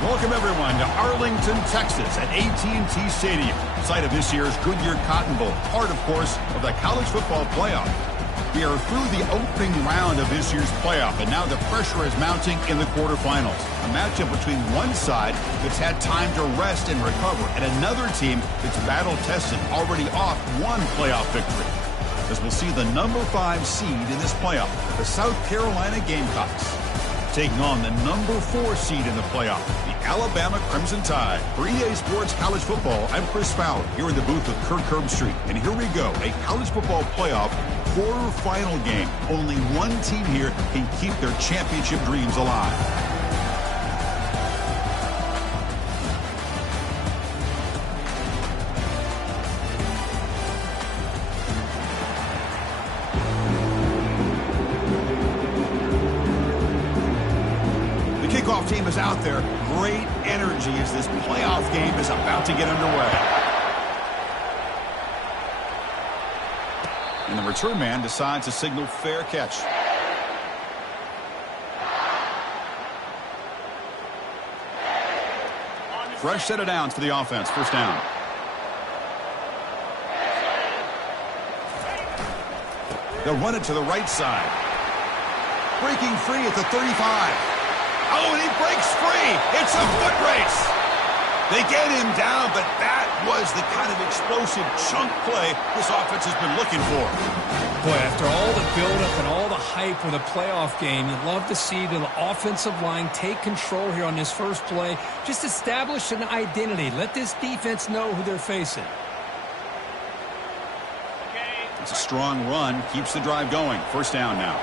Welcome, everyone, to Arlington, Texas at AT&T Stadium, site of this year's Goodyear Cotton Bowl, part, of course, of the college football playoff. We are through the opening round of this year's playoff, and now the pressure is mounting in the quarterfinals. A matchup between one side that's had time to rest and recover, and another team that's battle-tested, already off one playoff victory. As we'll see the number 5 seed in this playoff, the South Carolina Gamecocks, taking on the number 4 seed in the playoff, the Alabama Crimson Tide. For EA Sports College Football, I'm Chris Fowler, here in the booth with Kirk Herbstreit. And here we go, a college football playoff quarterfinal game. Only one team here can keep their championship dreams alive. Kickoff team is out there. Great energy as this playoff game is about to get underway. And the return man decides to signal fair catch. Fresh set of downs for the offense. First down. They'll run it to the right side. Breaking free at the 35. Oh, and he breaks free. It's a foot race. They get him down, but that was the kind of explosive chunk play this offense has been looking for. Boy, after all the buildup and all the hype with a playoff game, you'd love to see the offensive line take control here on this first play. Just establish an identity. Let this defense know who they're facing. It's a strong run. Keeps the drive going. First down now.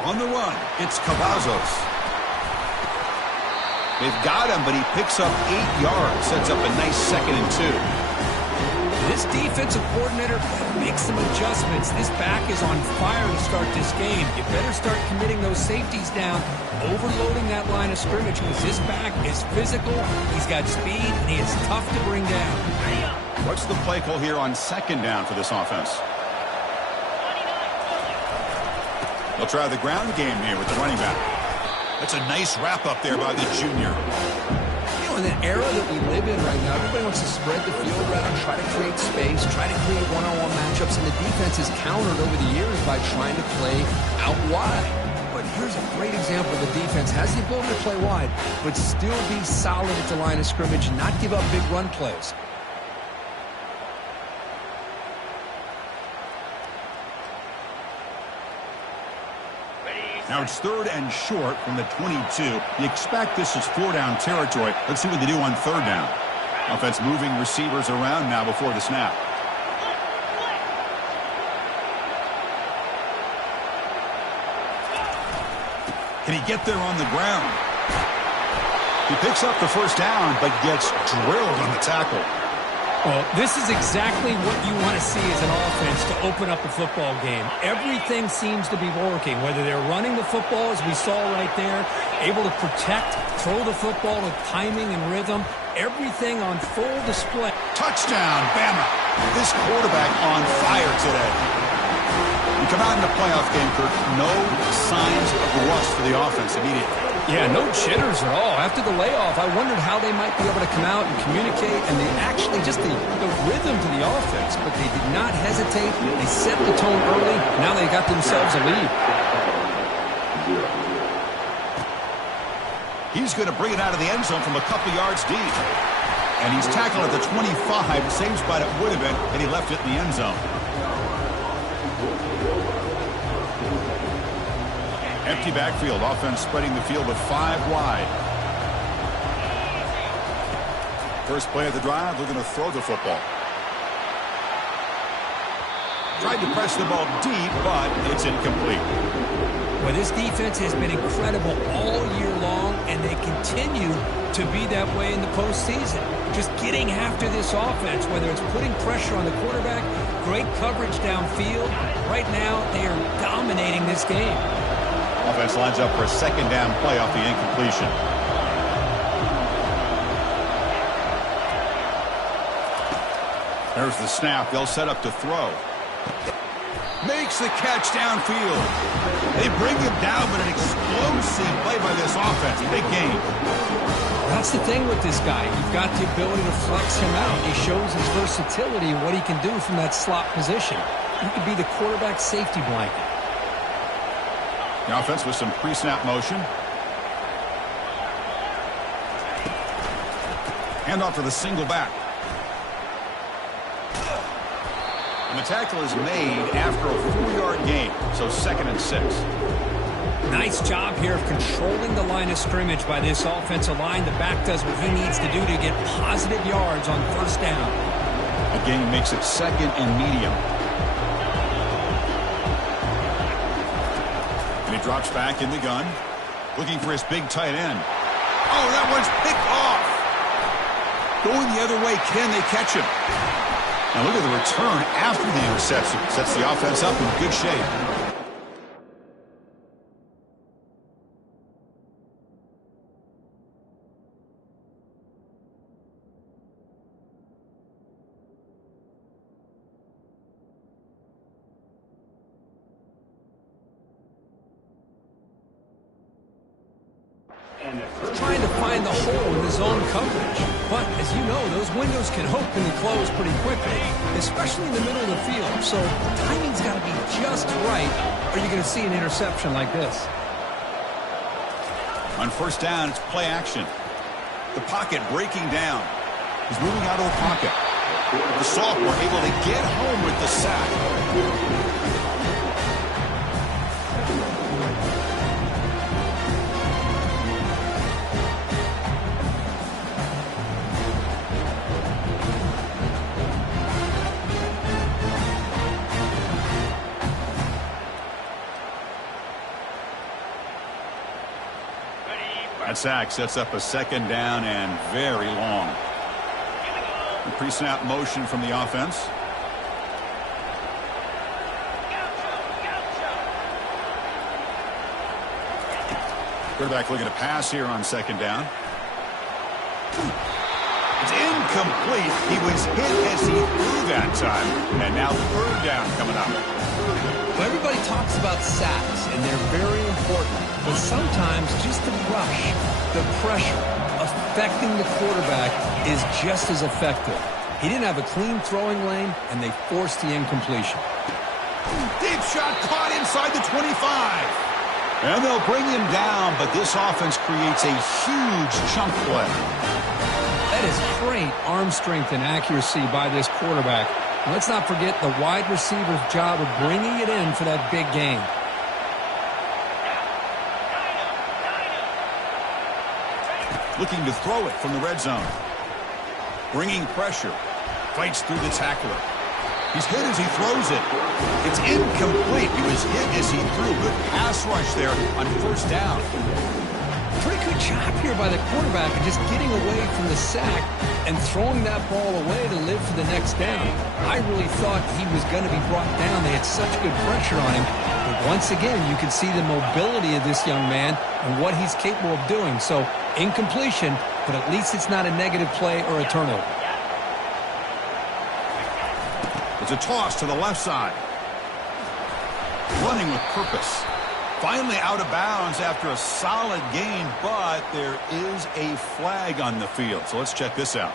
On the run, it's Cavazos. They've got him, but he picks up 8 yards. Sets up a nice 2nd and 2. This defensive coordinator makes some adjustments. This back is on fire to start this game. You better start committing those safeties down, overloading that line of scrimmage, because this back is physical, he's got speed, and he is tough to bring down. What's the play call here on 2nd down for this offense? They'll try the ground game here with the running back. That's a nice wrap-up there by the junior. You know, in the era that we live in right now, everybody wants to spread the field around, try to create space, try to create one-on-one matchups, and the defense has countered over the years by trying to play out wide. But here's a great example. The defense has the ability to play wide, but still be solid at the line of scrimmage and not give up big run plays. Now it's 3rd and short from the 22. You expect this is 4-down territory. Let's see what they do on 3rd down. Offense moving receivers around now before the snap. Can he get there on the ground? He picks up the first down, but gets drilled on the tackle. Well, this is exactly what you want to see as an offense to open up a football game. Everything seems to be working, whether they're running the football, as we saw right there, able to protect, throw the football with timing and rhythm, everything on full display. Touchdown, Bama. This quarterback on fire today. You come out in the playoff game, Kirk, no signs of rust for the offense immediately. Yeah, no jitters at all. After the layoff, I wondered how they might be able to come out and communicate, and they actually just the rhythm to the offense, but they did not hesitate. They set the tone early. Now they got themselves a lead. He's going to bring it out of the end zone from a couple yards deep. And he's tackled at the 25, same spot it would have been, and he left it in the end zone. Empty backfield, offense spreading the field with 5 wide. First play of the drive, they're going to throw the football. Tried to press the ball deep, but it's incomplete. Well, this defense has been incredible all year long, and they continue to be that way in the postseason. Just getting after this offense, whether it's putting pressure on the quarterback, great coverage downfield. Right now, they are dominating this game. Offense lines up for a 2nd down play off the incompletion. There's the snap. They'll set up to throw. Makes the catch downfield. They bring him down, but an explosive play by this offense. Big game. That's the thing with this guy. You've got the ability to flex him out. He shows his versatility and what he can do from that slot position. He could be the quarterback safety blanket. The offense with some pre-snap motion. Handoff to the single back. And the tackle is made after a 4-yard gain, so 2nd and 6. Nice job here of controlling the line of scrimmage by this offensive line. The back does what he needs to do to get positive yards on 1st down. A gain makes it 2nd and medium. And he drops back in the gun, looking for his big tight end. Oh, that one's picked off. Going the other way, can they catch him? Now look at the return after the interception. Sets the offense up in good shape. Trying to find the hole in the zone coverage. But, as you know, those windows can open and close pretty quickly, especially in the middle of the field. So, timing's got to be just right, or you're going to see an interception like this. On 1st down, it's play action. The pocket breaking down. He's moving out of the pocket. The sophomore able to get home with the sack. That sack sets up a 2nd down and very long. The pre-snap motion from the offense. Quarterback looking to pass here on 2nd down. It's incomplete. He was hit as he threw that time. And now 3rd down coming up. Well, everybody talks about sacks, and they're very important. But sometimes just the rush, the pressure, affecting the quarterback is just as effective. He didn't have a clean throwing lane, and they forced the incompletion. Deep shot caught inside the 25. And they'll bring him down, but this offense creates a huge chunk play. That is great arm strength and accuracy by this quarterback. And let's not forget the wide receiver's job of bringing it in for that big gain. Looking to throw it from the red zone. Bringing pressure. Fights through the tackler. He's hit as he throws it. It's incomplete. He was hit as he threw. Good pass rush there on 1st down. Pretty good job here by the quarterback of just getting away from the sack and throwing that ball away to live for the next down. I really thought he was going to be brought down. They had such good pressure on him. But once again, you can see the mobility of this young man and what he's capable of doing. So, incompletion, but at least it's not a negative play or a turnover. It's a toss to the left side. Running with purpose. Finally out of bounds after a solid gain, but there is a flag on the field. So let's check this out.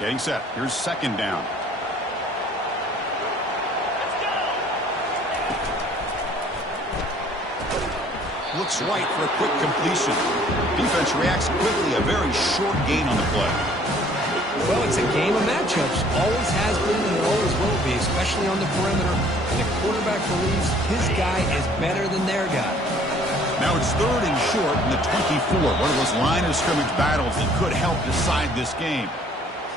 Getting set. Here's 2nd down. Looks right for a quick completion. Defense reacts quickly. A very short gain on the play. Well, it's a game of matchups. Always has been and it always will be, especially on the perimeter. And the quarterback believes his guy is better than their guy. Now it's 3rd and short in the 24. One of those line of scrimmage battles that could help decide this game.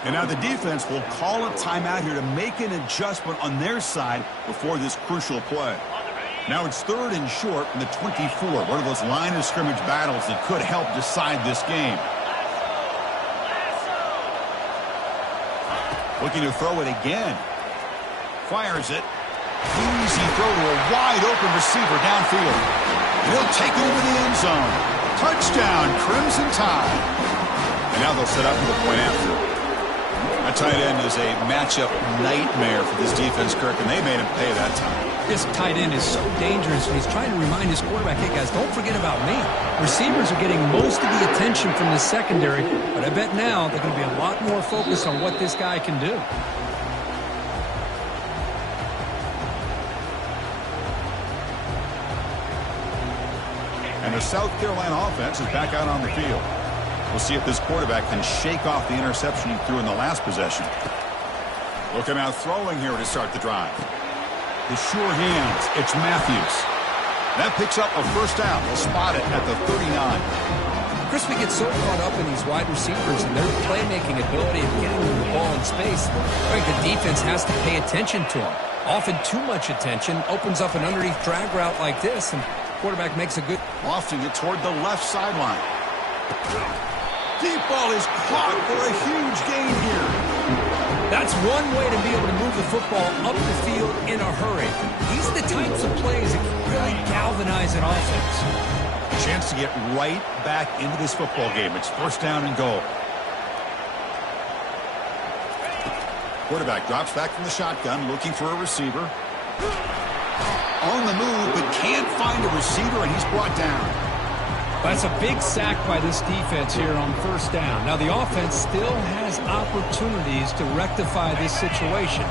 And now the defense will call a timeout here to make an adjustment on their side before this crucial play. Now it's 3rd and short in the 24. One of those line of scrimmage battles that could help decide this game. Looking to throw it again. Fires it. Easy throw to a wide open receiver downfield. And he'll take it into the end zone. Touchdown, Crimson Tide. And now they'll set up for the point after. That tight end is a matchup nightmare for this defense, Kirk, and they made him pay that time. This tight end is so dangerous, and he's trying to remind his quarterback, hey, guys, don't forget about me. Receivers are getting most of the attention from the secondary, but I bet now they're going to be a lot more focused on what this guy can do. And the South Carolina offense is back out on the field. We'll see if this quarterback can shake off the interception he threw in the last possession. Looking out throwing here to start the drive. The sure hands, it's Matthews. That picks up a first down. They'll spot it at the 39. Chris, we get so caught up in these wide receivers and their playmaking ability of getting them the ball in space. I think the defense has to pay attention to them. Often too much attention opens up an underneath drag route like this, and quarterback makes a good... Lofting it toward the left sideline. Deep ball is caught for a huge gain here. That's one way to be able to move the football up the field in a hurry. These are the types of plays that can really galvanize an offense. Chance to get right back into this football game. It's first down and goal. Quarterback drops back from the shotgun, looking for a receiver. On the move, but can't find a receiver, and he's brought down. That's a big sack by this defense here on first down. Now, the offense still has opportunities to rectify this situation,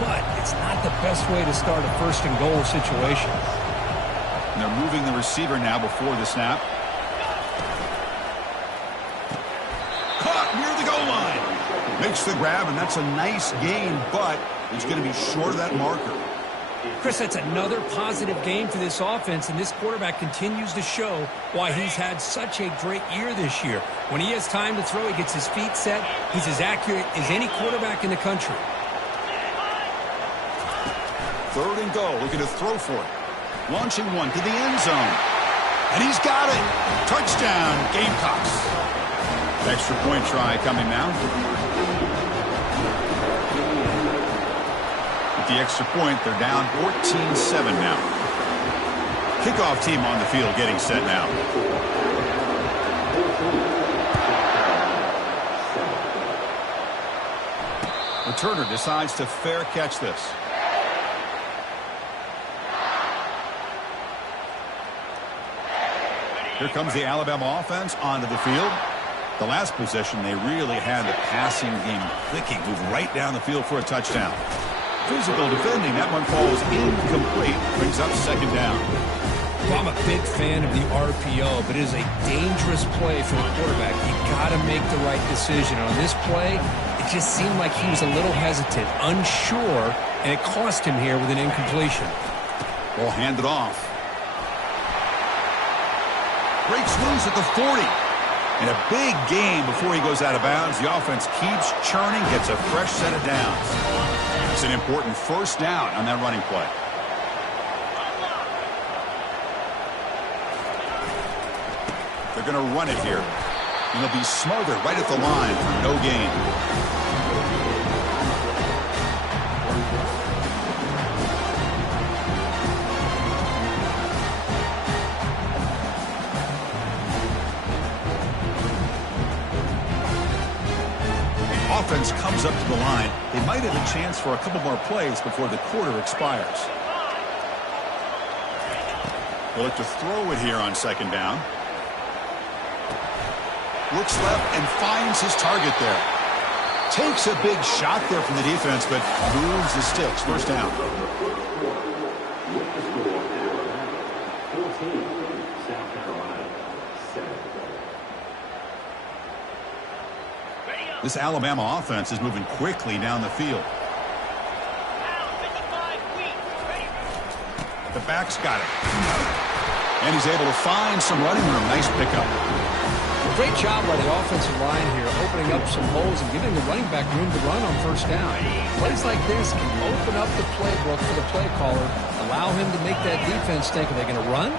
but it's not the best way to start a first and goal situation. And they're moving the receiver now before the snap. Caught near the goal line. Makes the grab, and that's a nice gain, but it's going to be short of that marker. Chris, that's another positive game for this offense, and this quarterback continues to show why he's had such a great year this year. When he has time to throw, he gets his feet set. He's as accurate as any quarterback in the country. Third and goal, looking to throw for it. Launching one to the end zone. And he's got it. Touchdown, Gamecocks. Extra point try coming now. The extra point, they're down 14-7 now. Kickoff team on the field getting set now. Returner decides to fair catch this. Here comes the Alabama offense onto the field. The last possession, they really had the passing game clicking, move right down the field for a touchdown. Physical defending. That one falls incomplete. Brings up second down. Well, I'm a big fan of the RPO, but it is a dangerous play for the quarterback. You got to make the right decision. On this play, it just seemed like he was a little hesitant, unsure, and it cost him here with an incompletion. Ball handed off. Breaks loose at the 40. And a big game before he goes out of bounds. The offense keeps churning, gets a fresh set of downs. It's an important first down on that running play. They're going to run it here. And they'll be smothered right at the line for no gain. Offense comes up to the line. They might have a chance for a couple more plays before the quarter expires. They'll look to throw it here on second down. Looks left and finds his target there. Takes a big shot there from the defense, but moves the sticks. First down. This Alabama offense is moving quickly down the field. The back's got it. And he's able to find some running room. Nice pickup. Great job by the offensive line here, opening up some holes and giving the running back room to run on first down. Plays like this can open up the playbook for the play caller, allow him to make that defense think, are they going to run?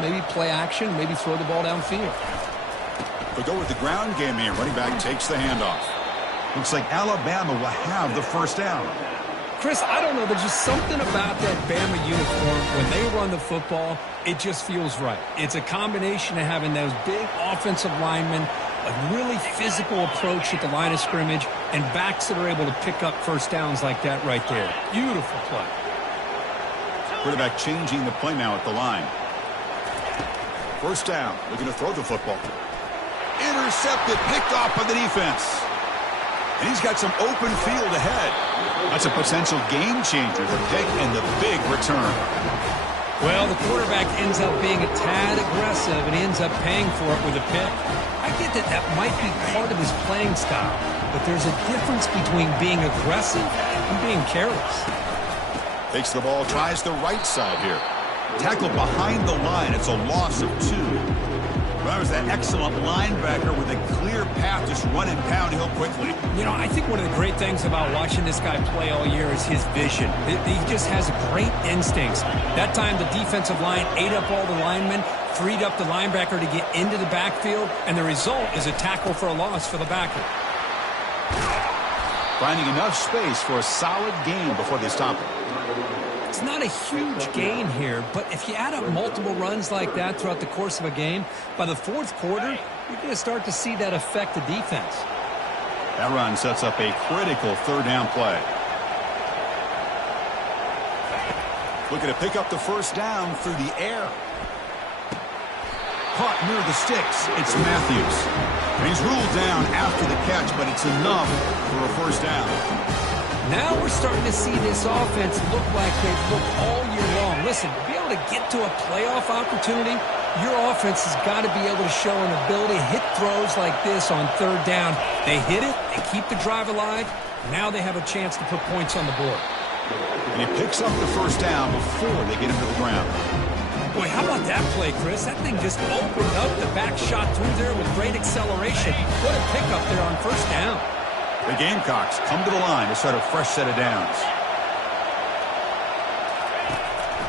Maybe play action, maybe throw the ball downfield. They'll go with the ground game here. Running back takes the handoff. Looks like Alabama will have the first down. Chris, I don't know. There's just something about that Bama uniform. When they run the football, it just feels right. It's a combination of having those big offensive linemen, a really physical approach at the line of scrimmage, and backs that are able to pick up first downs like that right there. Beautiful play. Quarterback changing the play now at the line. First down. Looking to throw the football. Intercepted. Picked off by the defense. And he's got some open field ahead. That's a potential game changer. The pick and the big return. Well, the quarterback ends up being a tad aggressive and ends up paying for it with a pick. I get that that might be part of his playing style, but there's a difference between being aggressive and being careless. Takes the ball, tries the right side here. Tackled behind the line. It's a loss of 2. That was an excellent linebacker with a clear path, just running downhill quickly. You know, I think one of the great things about watching this guy play all year is his vision. He just has great instincts. That time the defensive line ate up all the linemen, freed up the linebacker to get into the backfield, and the result is a tackle for a loss for the backer. Finding enough space for a solid gain before they stop him. It's not a huge gain here, but if you add up multiple runs like that throughout the course of a game, by the fourth quarter, you're going to start to see that affect the defense. That run sets up a critical third down play. Looking to pick up the first down through the air. Caught near the sticks. It's Matthews. And he's ruled down after the catch, but it's enough for a first down. Now we're starting to see this offense look like they've looked all year long. Listen, to be able to get to a playoff opportunity, your offense has got to be able to show an ability to hit throws like this on third down. They hit it, they keep the drive alive. Now they have a chance to put points on the board. And he picks up the first down before they get him to the ground. Boy, how about that play, Chris? That thing just opened up. The back shot through there with great acceleration. What a pickup there on first down. The Gamecocks come to the line to start a fresh set of downs.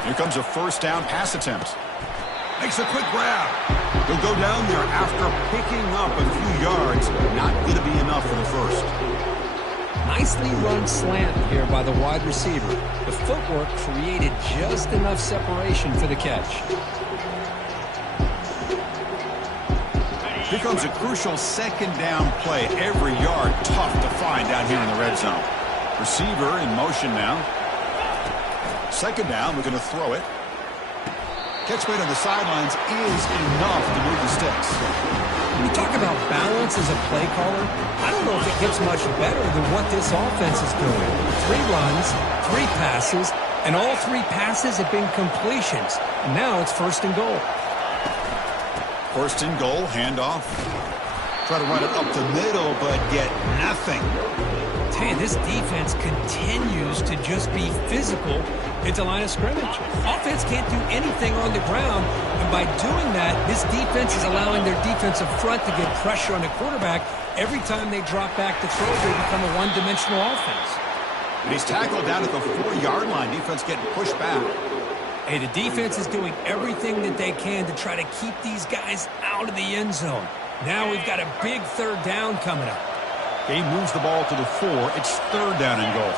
Here comes a first down pass attempt. Makes a quick grab. He'll go down there after picking up a few yards. Not going to be enough for the first. Nicely run slant here by the wide receiver. The footwork created just enough separation for the catch. Here comes a crucial second down play. Every yard tough to find down here in the red zone. Receiver in motion now. Second down, we're going to throw it. Catch made on the sidelines is enough to move the sticks. When you talk about balance as a play caller, I don't know if it gets much better than what this offense is doing. 3 runs, 3 passes, and all 3 passes have been completions. And now it's first and goal. First and goal, handoff. Try to run it up the middle, but get nothing. Hey, this defense continues to just be physical at the line of scrimmage. Offense can't do anything on the ground, and by doing that, this defense is allowing their defensive front to get pressure on the quarterback. Every time they drop back to throw, they become a one-dimensional offense. And he's tackled down at the 4-yard line. Defense getting pushed back. Hey, the defense is doing everything that they can to try to keep these guys out of the end zone. Now we've got a big third down coming up. He moves the ball to the 4. It's third down and goal.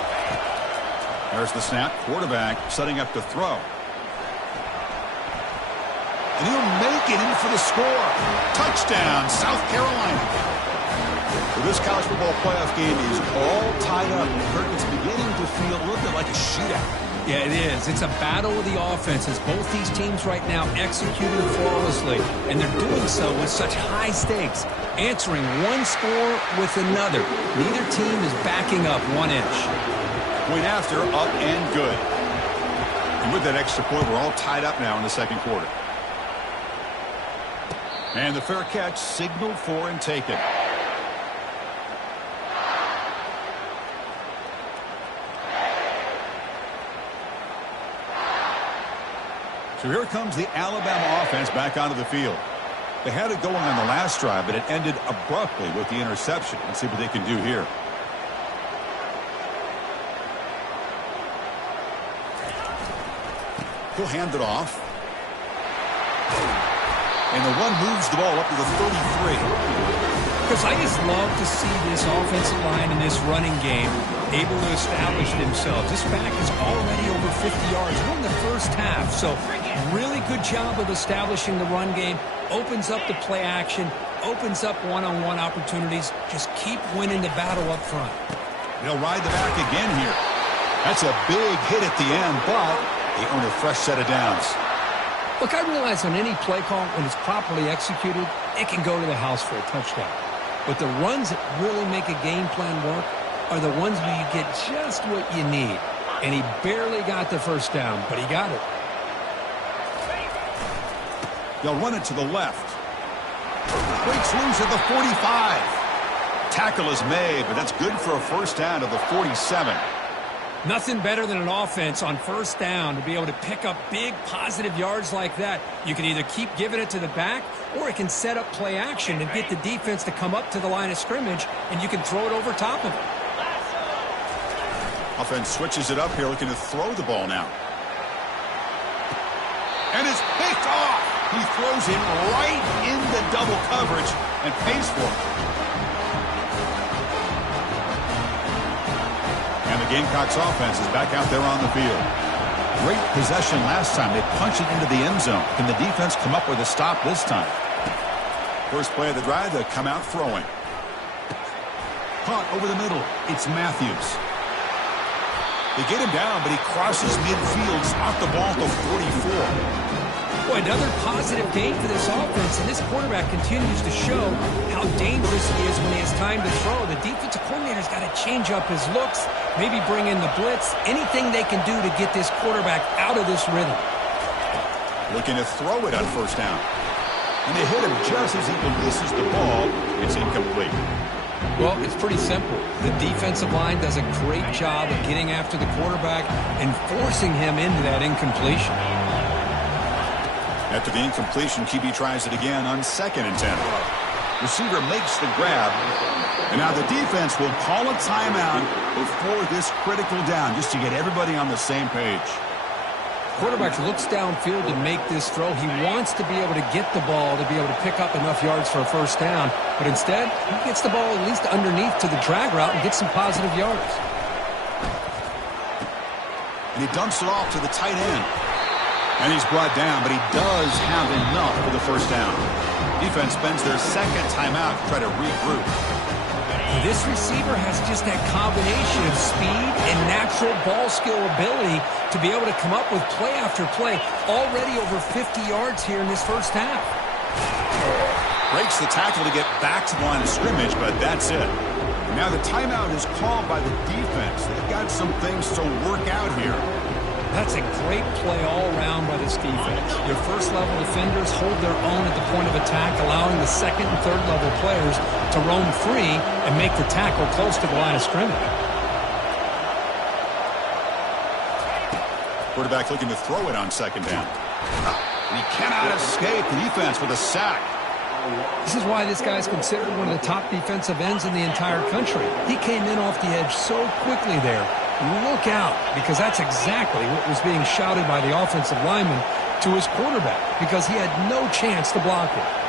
There's the snap. Quarterback setting up to throw. And he'll make it in for the score. Touchdown, South Carolina. Well, this college football playoff game is all tied up. Kirk, it's beginning to feel a little bit like a shootout. Yeah, it is. It's a battle of the offenses. Both these teams right now executing flawlessly, and they're doing so with such high stakes, answering one score with another. Neither team is backing up 1 inch. Point after, up and good. And with that extra point, we're all tied up now in the second quarter. And the fair catch signaled for and taken. So here comes the Alabama offense back onto the field. They had it going on the last drive, but it ended abruptly with the interception. Let's see what they can do here. He'll hand it off. And the run moves the ball up to the 33. Because I just love to see this offensive line and this running game able to establish themselves. This back is already over 50 yards. We're in the first half, so really good job of establishing the run game. Opens up the play action, opens up one-on-one opportunities. Just keep winning the battle up front. They'll ride the back again here. That's a big hit at the end, but they earn a fresh set of downs. Look, I realize on any play call, when it's properly executed, it can go to the house for a touchdown. But the runs that really make a game plan work are the ones where you get just what you need. And he barely got the first down, but he got it. They'll run it to the left. Breaks loose at the 45. Tackle is made, but that's good for a first down to the 47. Nothing better than an offense on first down to be able to pick up big positive yards like that. You can either keep giving it to the back, or it can set up play action and get the defense to come up to the line of scrimmage, and you can throw it over top of it. Offense switches it up here, looking to throw the ball now. And it's picked off. He throws it right into double coverage and pays for it. And the Gamecocks offense is back out there on the field. Great possession last time. They punched it into the end zone. Can the defense come up with a stop this time? First play of the drive, they'll come out throwing. Caught over the middle. It's Matthews. They get him down, but he crosses midfield, spot the ball to 44. Boy, another positive game for this offense, and this quarterback continues to show how dangerous he is when he has time to throw. The defensive coordinator's got to change up his looks, maybe bring in the blitz, anything they can do to get this quarterback out of this rhythm. Looking to throw it on first down. And they hit him just as he releases the ball. It's incomplete. Well, it's pretty simple. The defensive line does a great job of getting after the quarterback and forcing him into that incompletion. After the incompletion, QB tries it again on 2nd and 10. Receiver makes the grab. And now the defense will call a timeout before this critical down, just to get everybody on the same page. Quarterback looks downfield to make this throw. He wants to be able to get the ball to be able to pick up enough yards for a first down. But instead, he gets the ball at least underneath to the drag route and gets some positive yards. And he dumps it off to the tight end. And he's brought down, but he does have enough for the first down. Defense spends their second timeout to try to regroup. This receiver has just that combination of speed and natural ball skill ability to be able to come up with play after play. Already over 50 yards here in this first half. Breaks the tackle to get back to the line of scrimmage, but that's it. Now the timeout is called by the defense. They've got some things to work out here. That's a great play all around by this defense. Your first-level defenders hold their own at the point of attack, allowing the second and third-level players to roam free and make the tackle close to the line of scrimmage. Quarterback looking to throw it on second down. And he cannot escape the defense with a sack. This is why this guy's considered one of the top defensive ends in the entire country. He came in off the edge so quickly there. Look out, because that's exactly what was being shouted by the offensive lineman to his quarterback, because he had no chance to block it.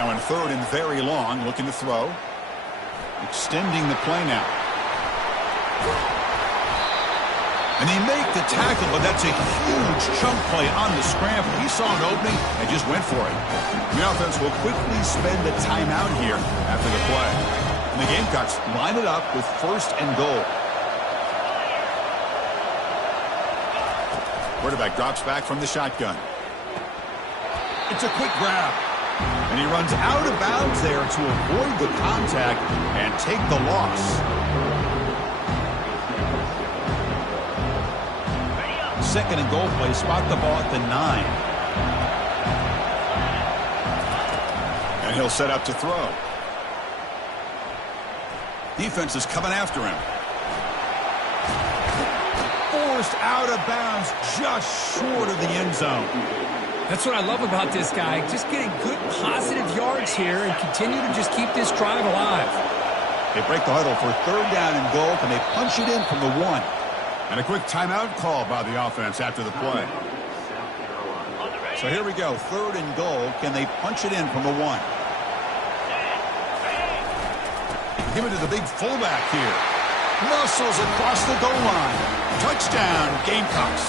Now in 3rd and very long, looking to throw. Extending the play now. And they make the tackle, but that's a huge chunk play on the scramble. He saw an opening and just went for it. The offense will quickly spend the timeout here after the play. And the Gamecocks line it up with 1st and goal. Quarterback drops back from the shotgun. It's a quick grab. And he runs out of bounds there to avoid the contact and take the loss. Second and goal play, spot the ball at the 9. And he'll set up to throw. Defense is coming after him. forced out of bounds just short of the end zone. That's what I love about this guy. Just getting good positive yards here and continue to just keep this drive alive. They break the huddle for third down and goal. Can they punch it in from the 1? And a quick timeout call by the offense after the play. So here we go. Third and goal. Can they punch it in from the 1? Give it to the big fullback here. Muscles across the goal line. Touchdown, Gamecocks.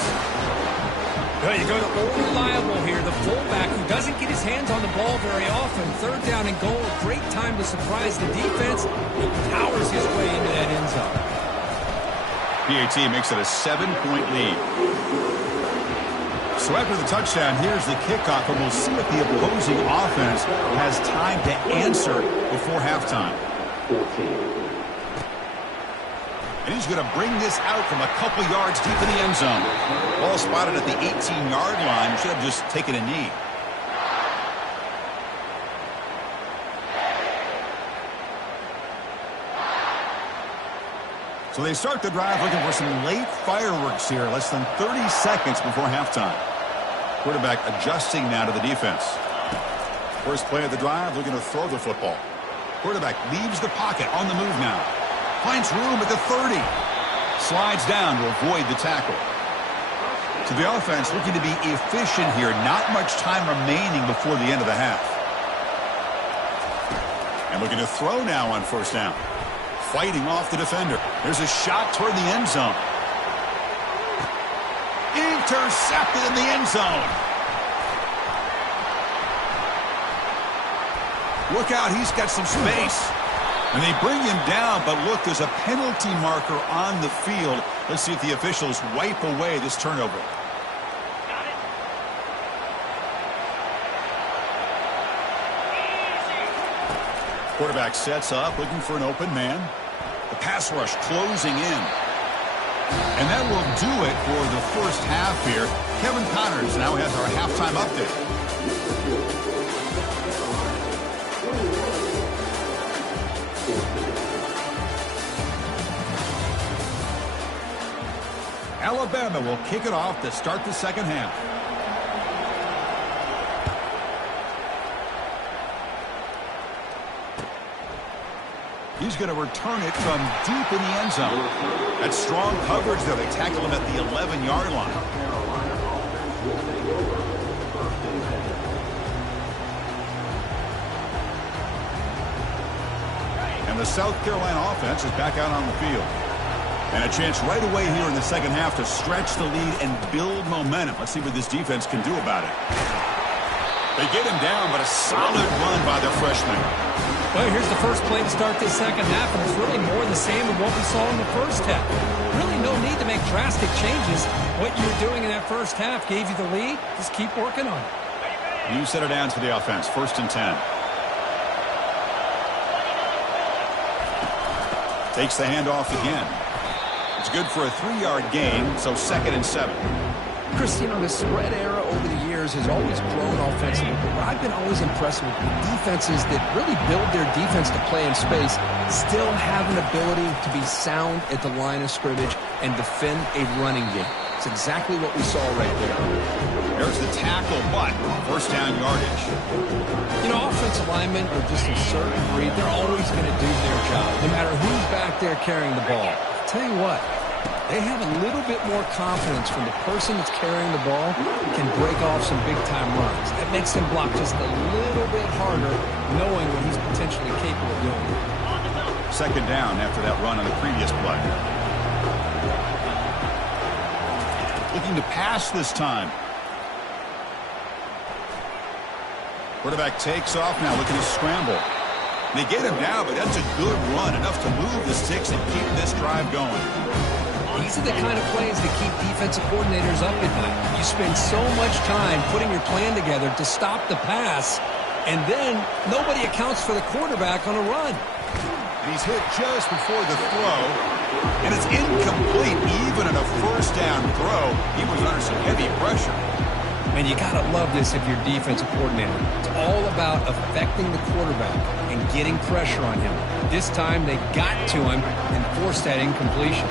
Well, you go to old reliable here, the fullback who doesn't get his hands on the ball very often. Third down and goal, great time to surprise the defense. He powers his way into that end zone. PAT makes it a 7-point lead. So after the touchdown, here's the kickoff, and we'll see if the opposing offense has time to answer before halftime. And he's going to bring this out from a couple yards deep in the end zone. Ball spotted at the 18-yard line. Should have just taken a knee. So they start the drive looking for some late fireworks here. Less than 30 seconds before halftime. Quarterback adjusting now to the defense. First play of the drive, looking to throw the football. Quarterback leaves the pocket on the move now. Finds room at the 30. Slides down to avoid the tackle. So the offense looking to be efficient here. Not much time remaining before the end of the half. And looking to throw now on first down. Fighting off the defender. There's a shot toward the end zone. Intercepted in the end zone. Look out, he's got some space. And they bring him down, but look, there's a penalty marker on the field. Let's see if the officials wipe away this turnover. Quarterback sets up, looking for an open man. The pass rush closing in. And that will do it for the first half here. Kevin Connors now has our halftime update. Alabama will kick it off to start the second half. He's going to return it from deep in the end zone. That's strong coverage, though. They tackle him at the 11-yard line. And the South Carolina offense is back out on the field. And a chance right away here in the second half to stretch the lead and build momentum. Let's see what this defense can do about it. They get him down, but a solid run by the freshman. Well, here's the first play to start this second half, and it's really more the same of what we saw in the first half. Really no need to make drastic changes. What you were doing in that first half gave you the lead. Just keep working on it. You set it down to the offense. 1st and 10. Takes the handoff again. It's good for a 3-yard gain, so 2nd and 7. Chris, you know, the spread era over the years has always grown offensively, but I've been always impressed with defenses that really build their defense to play in space, still have an ability to be sound at the line of scrimmage and defend a running game. It's exactly what we saw right there. There's the tackle, but first down yardage. You know, offensive linemen are just a certain breed. They're always going to do their job, no matter who's back there carrying the ball. I'll tell you what. They have a little bit more confidence when the person that's carrying the ball can break off some big-time runs. That makes them block just a little bit harder, knowing what he's potentially capable of doing. 2nd down after that run on the previous play. Looking to pass this time. Quarterback takes off now, looking to scramble. They get him down, but that's a good run, enough to move the sticks and keep this drive going. These are the kind of plays that keep defensive coordinators up at night. You spend so much time putting your plan together to stop the pass, and then nobody accounts for the quarterback on a run. And he's hit just before the throw, and it's incomplete. Even in a first down throw, he was under some heavy pressure. And you got to love this if you're defensive coordinator. It's all about affecting the quarterback and getting pressure on him. This time they got to him and forced that incompletion.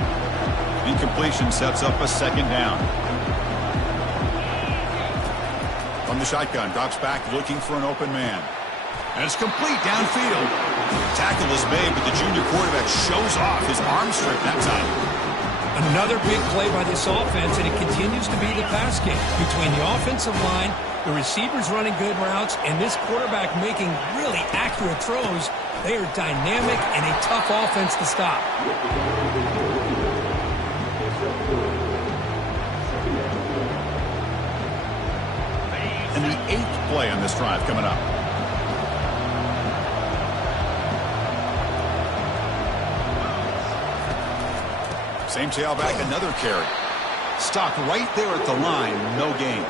Incompletion sets up a second down. From the shotgun, drops back looking for an open man. And it's complete downfield. Tackle is made, but the junior quarterback shows off his arm strength that time. Another big play by this offense, and it continues to be the pass game between the offensive line, the receivers running good routes, and this quarterback making really accurate throws. They are dynamic and a tough offense to stop. And the 8th play on this drive coming up. Same tailback, another carry. Stopped right there at the line, no gain.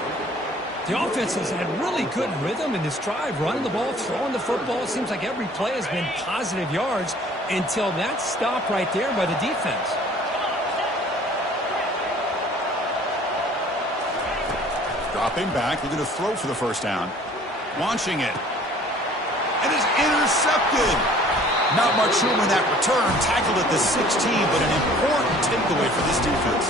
The offense has had really good rhythm in this drive, running the ball, throwing the football. It seems like every play has been positive yards until that stop right there by the defense. Dropping back, looking to throw for the first down. Launching it. And is intercepted. Not much room in that return. Tackled at the 16, but an important takeaway for this defense.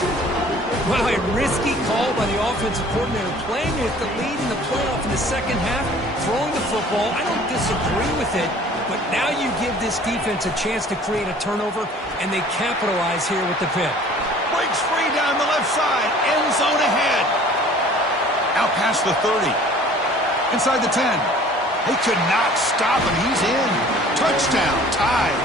Well, a risky call by the offensive coordinator, playing with the lead in the playoff in the second half, throwing the football. I don't disagree with it, but now you give this defense a chance to create a turnover, and they capitalize here with the pick. Breaks free down the left side. End zone ahead. Out past the 30. Inside the 10. They could not stop him. He's in. Touchdown. Tied.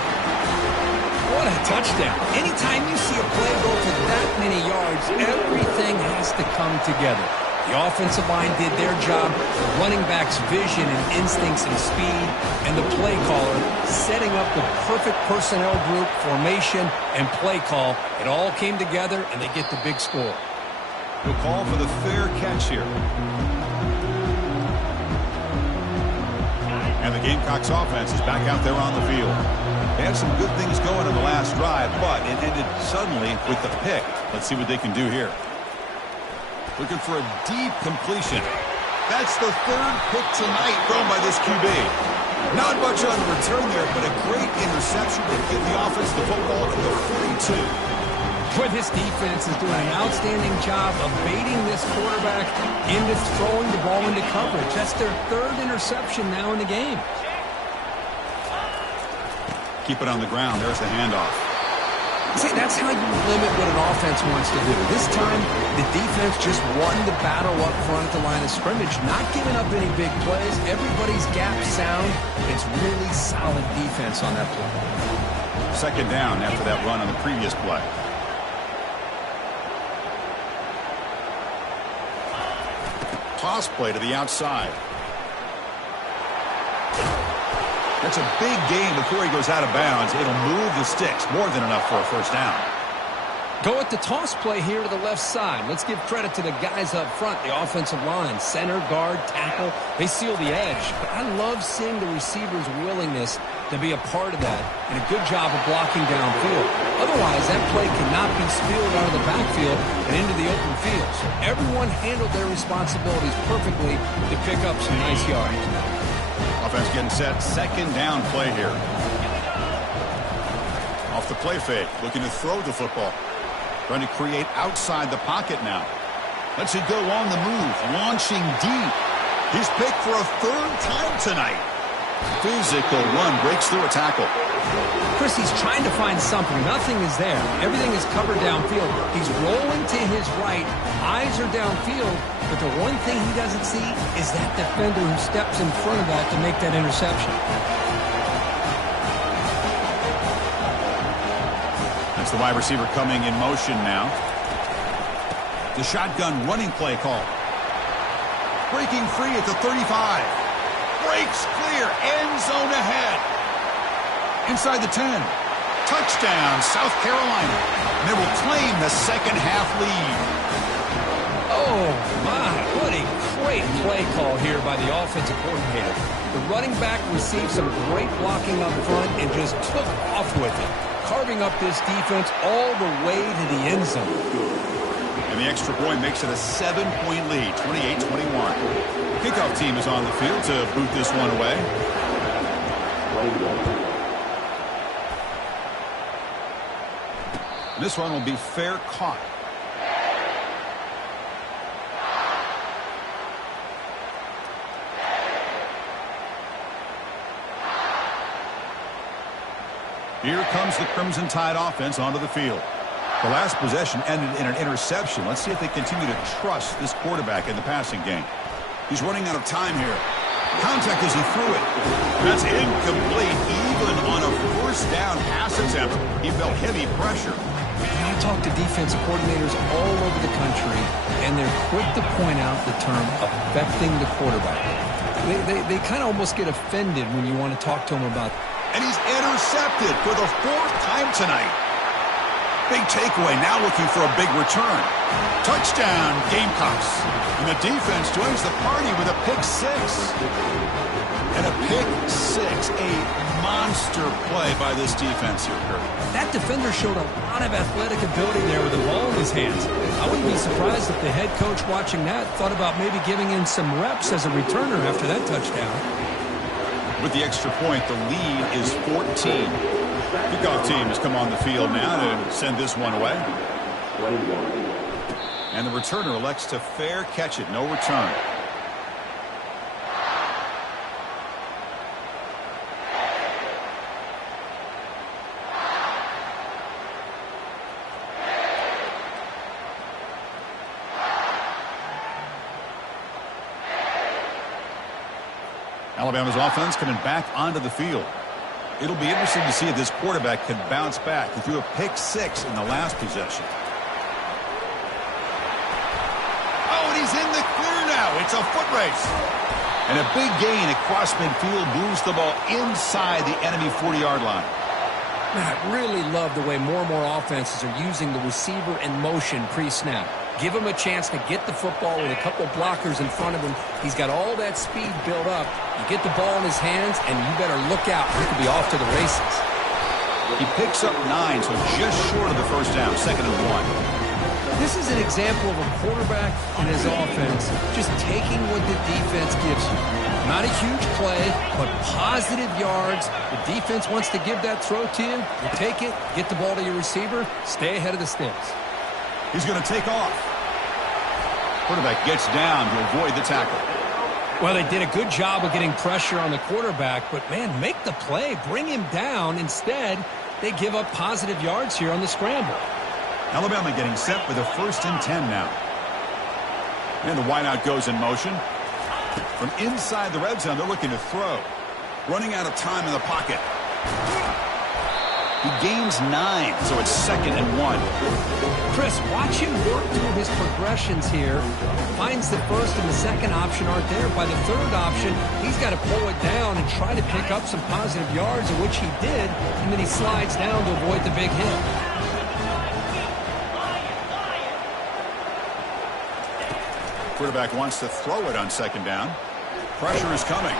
What a touchdown. Anytime you see a play go for that many yards, everything has to come together. The offensive line did their job, the running back's vision and instincts and speed, and the play caller setting up the perfect personnel group, formation, and play call. It all came together, and they get the big score. We'll call for the fair catch here. And the Gamecocks offense is back out there on the field. They had some good things going in the last drive, but it ended suddenly with the pick. Let's see what they can do here. Looking for a deep completion. That's the 3rd pick tonight thrown by this QB. Not much on the return there, but a great interception to give the offense the football at the 42. Boy, this defense is doing an outstanding job of baiting this quarterback into throwing the ball into coverage. That's their 3rd interception now in the game. Keep it on the ground. There's the handoff. See, that's how you limit what an offense wants to do. This time, the defense just won the battle up front at the line of scrimmage, not giving up any big plays. Everybody's gap sound. It's really solid defense on that play. Second down after that run on the previous play. Toss play to the outside. That's a big gain before he goes out of bounds. It'll move the sticks. More than enough for a first down. Go with the toss play here to the left side. Let's give credit to the guys up front, the offensive line, center, guard, tackle. They seal the edge. But I love seeing the receiver's willingness to be a part of that and a good job of blocking downfield. Otherwise, that play cannot be spilled out of the backfield and into the open field. So everyone handled their responsibilities perfectly to pick up some nice yards. Offense getting set. Second down play here. Off the play fake. Looking to throw the football. Trying to create outside the pocket now. Lets it go on the move. Launching deep. He's picked for a 3rd time tonight. Physical run. Breaks through a tackle. Chris, he's trying to find something. Nothing is there. Everything is covered downfield. He's rolling to his right. Eyes are downfield. But the one thing he doesn't see is that defender who steps in front of that to make that interception. That's the wide receiver coming in motion now. The shotgun running play call. Breaking free at the 35. Breaks clear. End zone ahead. Inside the 10. Touchdown, South Carolina. And they will claim the second half lead. Oh, my. What a great play call here by the offensive coordinator. The running back received some great blocking up front and just took off with it, carving up this defense all the way to the end zone. And the extra point makes it a 7-point lead, 28-21. Kickoff team is on the field to boot this one away. This one will be fair caught. Here comes the Crimson Tide offense onto the field. The last possession ended in an interception. Let's see if they continue to trust this quarterback in the passing game. He's running out of time here. Contact as he threw it. That's incomplete. Even on a first down pass attempt, he felt heavy pressure. I talk to defensive coordinators all over the country, and they're quick to point out the term affecting the quarterback. They kind of almost get offended when you want to talk to them about it. And he's intercepted for the 4th time tonight. Big takeaway, now looking for a big return. Touchdown, Gamecocks. And the defense joins the party with a pick 6. And a pick 6, a monster play by this defense here, Kurt. That defender showed a lot of athletic ability there with the ball in his hands. I wouldn't be surprised if the head coach watching that thought about maybe giving in some reps as a returner after that touchdown. With the extra point, the lead is 14. Kickoff team has come on the field now to send this one away. And the returner elects to fair catch it. No return. Alabama's offense coming back onto the field. It'll be interesting to see if this quarterback can bounce back. He threw a pick 6 in the last possession. Oh, and he's in the clear now. It's a foot race. And a big gain across midfield moves the ball inside the enemy 40-yard line. Man, I really love the way more and more offenses are using the receiver in motion pre-snap. Give him a chance to get the football with a couple blockers in front of him. He's got all that speed built up. You get the ball in his hands, and you better look out. He could be off to the races. He picks up 9, so just short of the first down, 2nd and 1. This is an example of a quarterback and his offense just taking what the defense gives you. Not a huge play, but positive yards. The defense wants to give that throw to you. You take it, get the ball to your receiver, stay ahead of the sticks. He's going to take off. Quarterback gets down to avoid the tackle. Well, they did a good job of getting pressure on the quarterback, but, man, make the play. Bring him down. Instead, they give up positive yards here on the scramble. Alabama getting set for the 1st and 10 now. And the wideout goes in motion. From inside the red zone, they're looking to throw. Running out of time in the pocket. He gains 9, so it's 2nd and 1. Chris, watch him work through his progressions here. Finds the first and the second option aren't there. By the third option, he's got to pull it down and try to pick up some positive yards, of which he did, and then he slides down to avoid the big hit. Quarterback wants to throw it on 2nd down. Pressure is coming.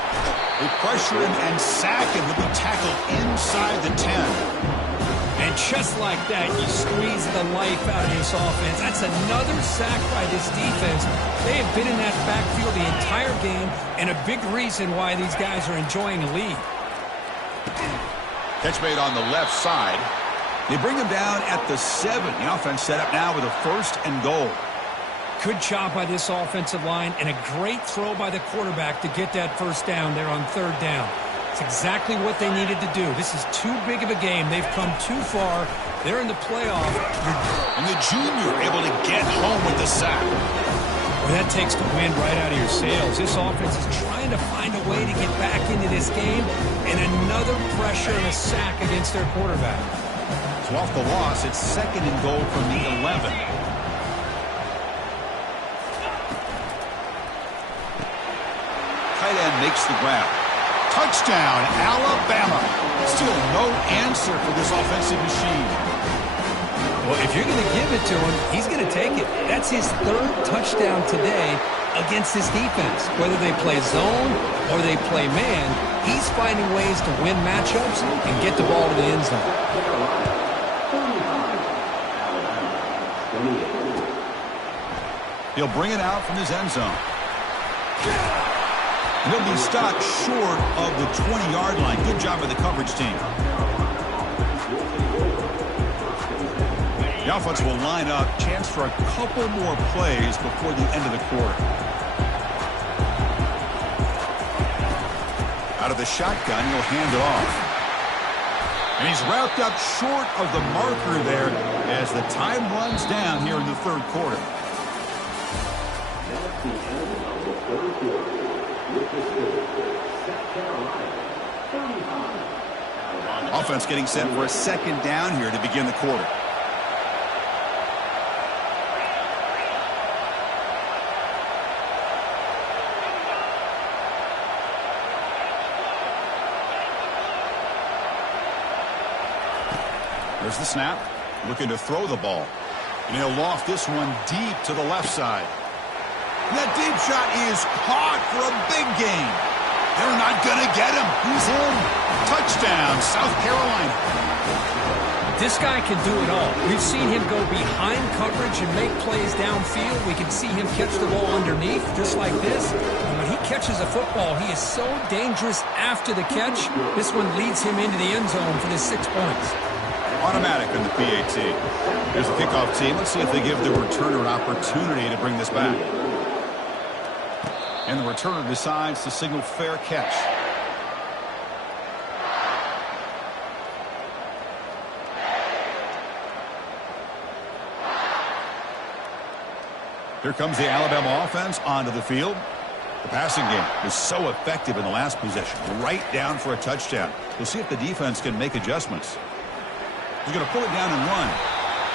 They pressure him and sack him. He'll be tackled inside the 10. And just like that, you squeeze the life out of this offense. That's another sack by this defense. They have been in that backfield the entire game, and a big reason why these guys are enjoying a lead. Catch made on the left side. They bring him down at the 7. The offense set up now with a 1st and goal. Good job by this offensive line, and a great throw by the quarterback to get that 1st down there on 3rd down. It's exactly what they needed to do. This is too big of a game. They've come too far. They're in the playoff. And the junior able to get home with the sack. Well, that takes the wind right out of your sails. This offense is trying to find a way to get back into this game, and another pressure and a sack against their quarterback. So off the loss, it's 2nd and goal from the 11. Tight end makes the grab. Touchdown, Alabama. Still no answer for this offensive machine. Well, if you're going to give it to him, he's going to take it. That's his 3rd touchdown today against this defense. Whether they play zone or they play man, he's finding ways to win matchups and get the ball to the end zone. He'll bring it out from his end zone. He'll be stopped short of the 20-yard line. Good job by the coverage team. The offense will line up. Chance for a couple more plays before the end of the quarter. Out of the shotgun, he'll hand it off. And he's wrapped up short of the marker there as the time runs down here in the third quarter. Offense getting set for a second down here to begin the quarter. There's the snap. Looking to throw the ball. And he'll loft this one deep to the left side. And that deep shot is caught for a big gain. They're not going to get him. He's in. Touchdown, South Carolina. This guy can do it all. We've seen him go behind coverage and make plays downfield. We can see him catch the ball underneath, just like this. And when he catches a football, he is so dangerous after the catch. This one leads him into the end zone for the 6 points. Automatic on the PAT. There's the kickoff team. Let's see if they give the returner an opportunity to bring this back. And the returner decides to signal fair catch. Here comes the Alabama offense onto the field. The passing game was so effective in the last possession. Right down for a touchdown. We'll see if the defense can make adjustments. He's going to pull it down and run.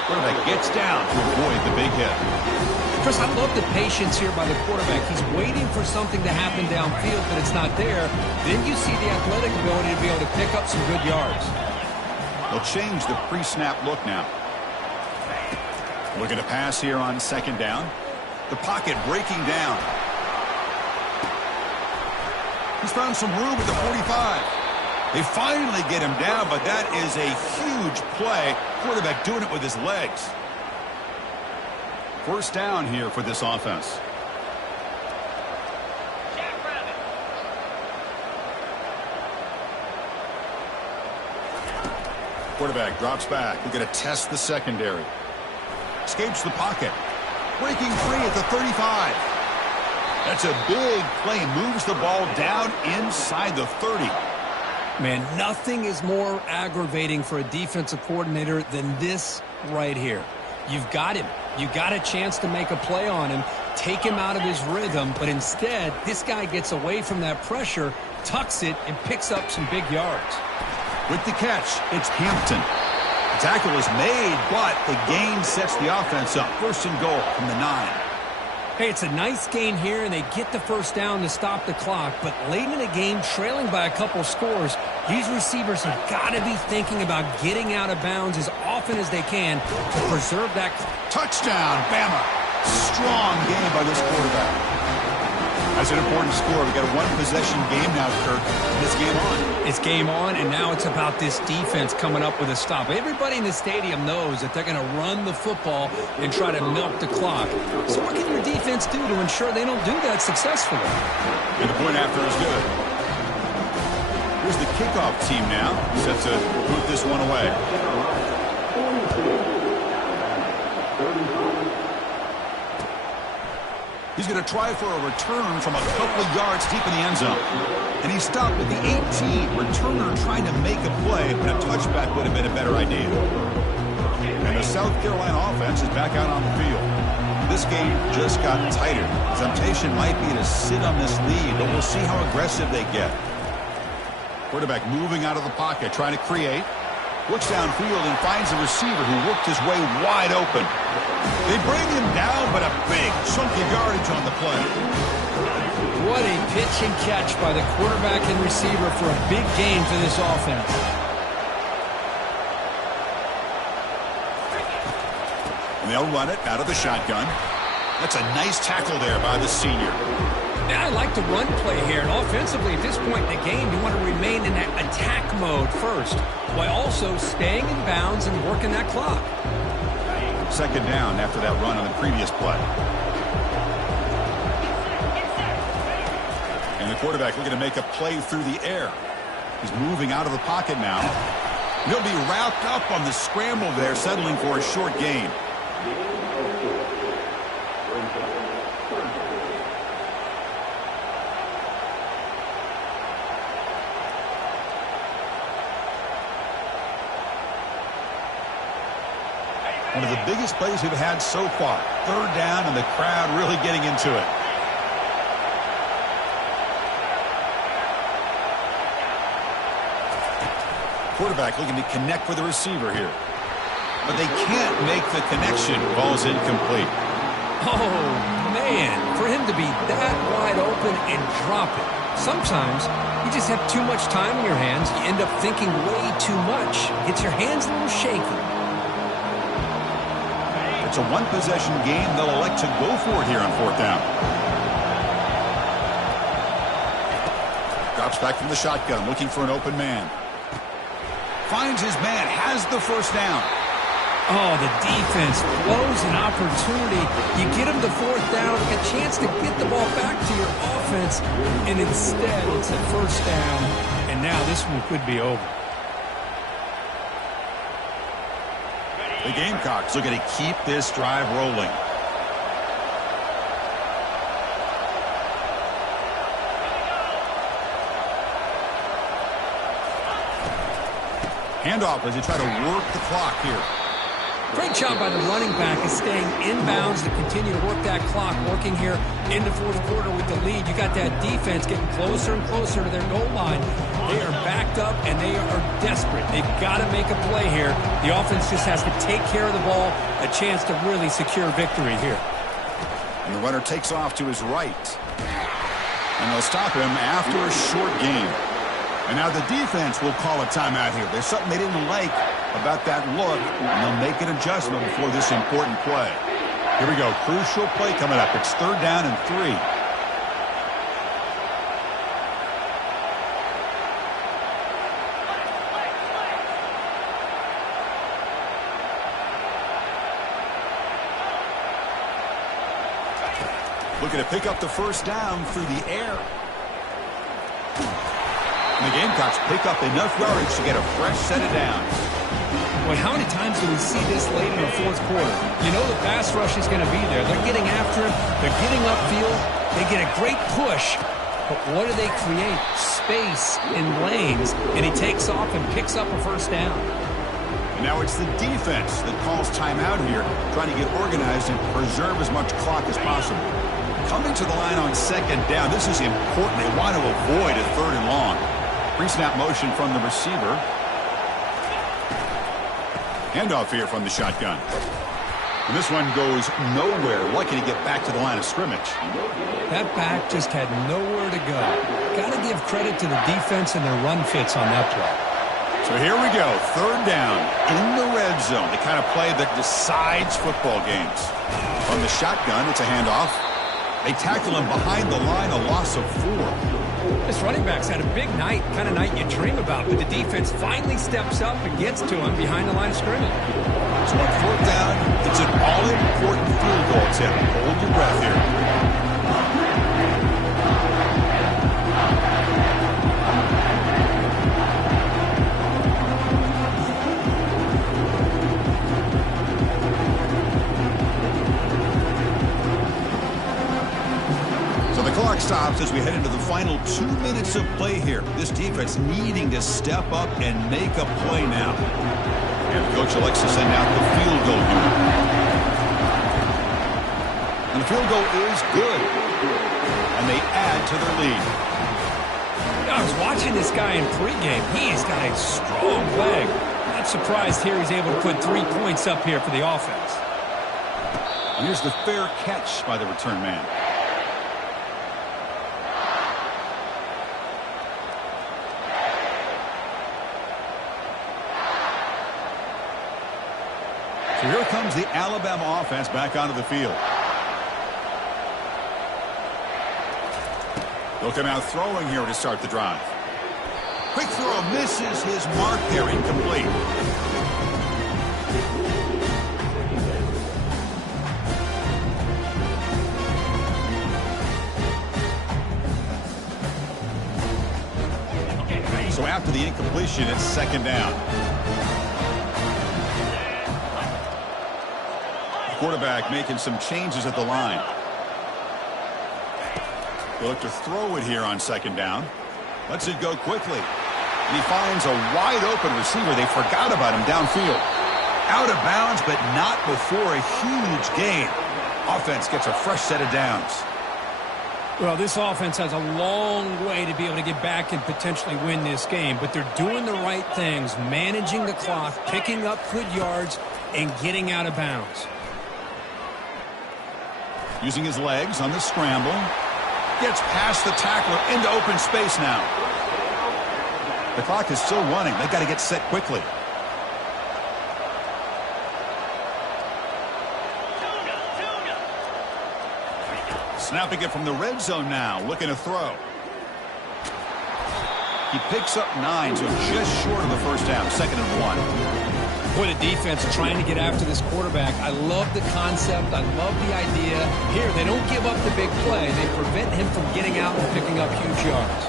Quarterback gets down to avoid the big hit. Chris, I love the patience here by the quarterback. He's waiting for something to happen downfield, but it's not there. Then you see the athletic ability to be able to pick up some good yards. They'll change the pre-snap look now. Looking to pass here on second down. The pocket breaking down. He's found some room at the 45. They finally get him down, but that is a huge play. Quarterback doing it with his legs. First down here for this offense. Quarterback drops back. We're going to test the secondary. Escapes the pocket. Breaking free at the 35. That's a big play. Moves the ball down inside the 30. Man, nothing is more aggravating for a defensive coordinator than this right here. You've got him. You got a chance to make a play on him, take him out of his rhythm, but instead, this guy gets away from that pressure, tucks it, and picks up some big yards. With the catch, it's Hampton. The tackle is made, but the gain sets the offense up. First and goal from the 9. Hey, it's a nice gain here, and they get the first down to stop the clock. But late in the game, trailing by a couple scores, these receivers have got to be thinking about getting out of bounds as often as they can to preserve that. Touchdown, Bama. Strong game by this quarterback. That's an important score. We've got a one-possession game now, Kirk, and it's game on. It's game on, and now it's about this defense coming up with a stop. Everybody in the stadium knows that they're going to run the football and try to milk the clock. So what can your defense do to ensure they don't do that successfully? And the point after is good. Here's the kickoff team now, set to put this one away. He's going to try for a return from a couple of yards deep in the end zone. And he stopped at the 18. Returner trying to make a play, but a touchback would have been a better idea. And the South Carolina offense is back out on the field. This game just got tighter. The temptation might be to sit on this lead, but we'll see how aggressive they get. Quarterback moving out of the pocket, trying to create. Looks downfield and finds a receiver who worked his way wide open. They bring him down, but a big chunk of yardage on the play. What a pitch and catch by the quarterback and receiver for a big gain for this offense. And they'll run it out of the shotgun. That's a nice tackle there by the senior. I like the run play here, and offensively at this point in the game, you want to remain in that attack mode first, while also staying in bounds and working that clock. Second down after that run on the previous play. And the quarterback looking to make a play through the air. He's moving out of the pocket now. He'll be wrapped up on the scramble there, settling for a short gain. One of the biggest plays we've had so far. Third down, and the crowd really getting into it. Quarterback looking to connect with the receiver here. But they can't make the connection. Ball's incomplete. Oh, man. For him to be that wide open and drop it. Sometimes you just have too much time in your hands. You end up thinking way too much. Gets your hands a little shaky. It's a one-possession game. They'll elect to go for it here on fourth down. Drops back from the shotgun, looking for an open man. Finds his man, has the first down. Oh, the defense blows an opportunity. You get him the fourth down, a chance to get the ball back to your offense, and instead it's a first down, and now this one could be over. The Gamecocks looking to keep this drive rolling. Handoff as they try to work the clock here. Great job by the running back is staying inbounds to continue to work that clock, working here in the fourth quarter with the lead. You got that defense getting closer and closer to their goal line. They are backed up, and they are desperate. They've got to make a play here. The offense just has to take care of the ball, a chance to really secure victory here. And the runner takes off to his right. And they'll stop him after a short game. And now the defense will call a timeout here. There's something they didn't like about that look, and they'll make an adjustment before this important play. Here we go. Crucial play coming up. It's third down and 3. Looking to pick up the first down through the air. And the Gamecocks pick up enough yardage to get a fresh set of downs. Boy, how many times do we see this late in the fourth quarter? You know the pass rush is going to be there. They're getting after him. They're getting upfield. They get a great push. But what do they create? Space in lanes. And he takes off and picks up a first down. And now it's the defense that calls timeout here, trying to get organized and preserve as much clock as possible. Coming to the line on second down, this is important. They want to avoid a third and long. Pre-snap motion from the receiver. Handoff here from the shotgun. And this one goes nowhere. Lucky to get back to the line of scrimmage. That back just had nowhere to go. Got to give credit to the defense and their run fits on that play. So here we go. Third down in the red zone. The kind of play that decides football games. From the shotgun, it's a handoff. They tackle him behind the line, a loss of 4. This running back's had a big night, kind of night you dream about, but the defense finally steps up and gets to him behind the line of scrimmage. So on fourth down, it's an all-important field goal attempt. Hold your breath here. Stops as we head into the final 2 minutes of play here. This defense needing to step up and make a play now. And the coach elects to send out the field goal unit. And the field goal is good. And they add to their lead. I was watching this guy in pregame. He's got a strong leg. Not surprised here he's able to put 3 points up here for the offense. And here's the fair catch by the return man. So here comes the Alabama offense back onto the field. They'll come out throwing here to start the drive. Quick throw misses his mark there, incomplete. So after the incompletion, it's second down. Quarterback making some changes at the line. They look to throw it here on second down. Lets it go quickly. And he finds a wide open receiver. They forgot about him downfield. Out of bounds, but not before a huge gain. Offense gets a fresh set of downs. Well, this offense has a long way to be able to get back and potentially win this game, but they're doing the right things, managing the clock, picking up good yards, and getting out of bounds. Using his legs on the scramble. Gets past the tackler into open space now. The clock is still running. They've got to get set quickly. Snapping it from the red zone now, looking to throw. He picks up 9, so just short of the first down, 2nd and 1. Boy, the defense trying to get after this quarterback. I love the concept. I love the idea. Here, they don't give up the big play. They prevent him from getting out and picking up huge yards.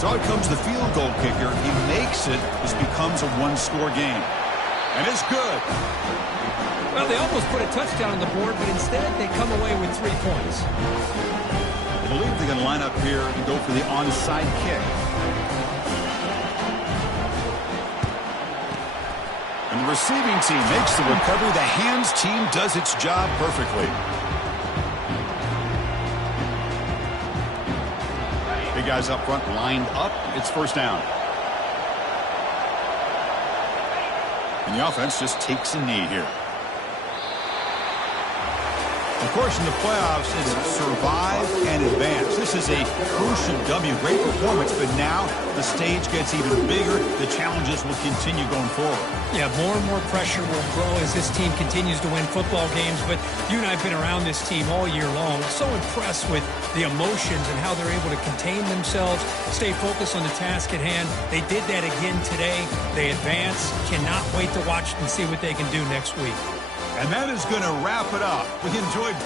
So out comes the field goal kicker. If he makes it, this becomes a one-score game. And it's good. Well, they almost put a touchdown on the board, but instead they come away with 3 points. I believe they're going to line up here and go for the onside kick. And the receiving team makes the recovery. The hands team does its job perfectly. Big guys up front lined up. It's first down. And the offense just takes a knee here. Of course, in the playoffs, it's survive and advance. This is a crucial W. Great performance, but now the stage gets even bigger. The challenges will continue going forward. Yeah, more and more pressure will grow as this team continues to win football games, but you and I have been around this team all year long. So impressed with the emotions and how they're able to contain themselves, stay focused on the task at hand. They did that again today. They advance. Cannot wait to watch and see what they can do next week. And that is going to wrap it up. We enjoyed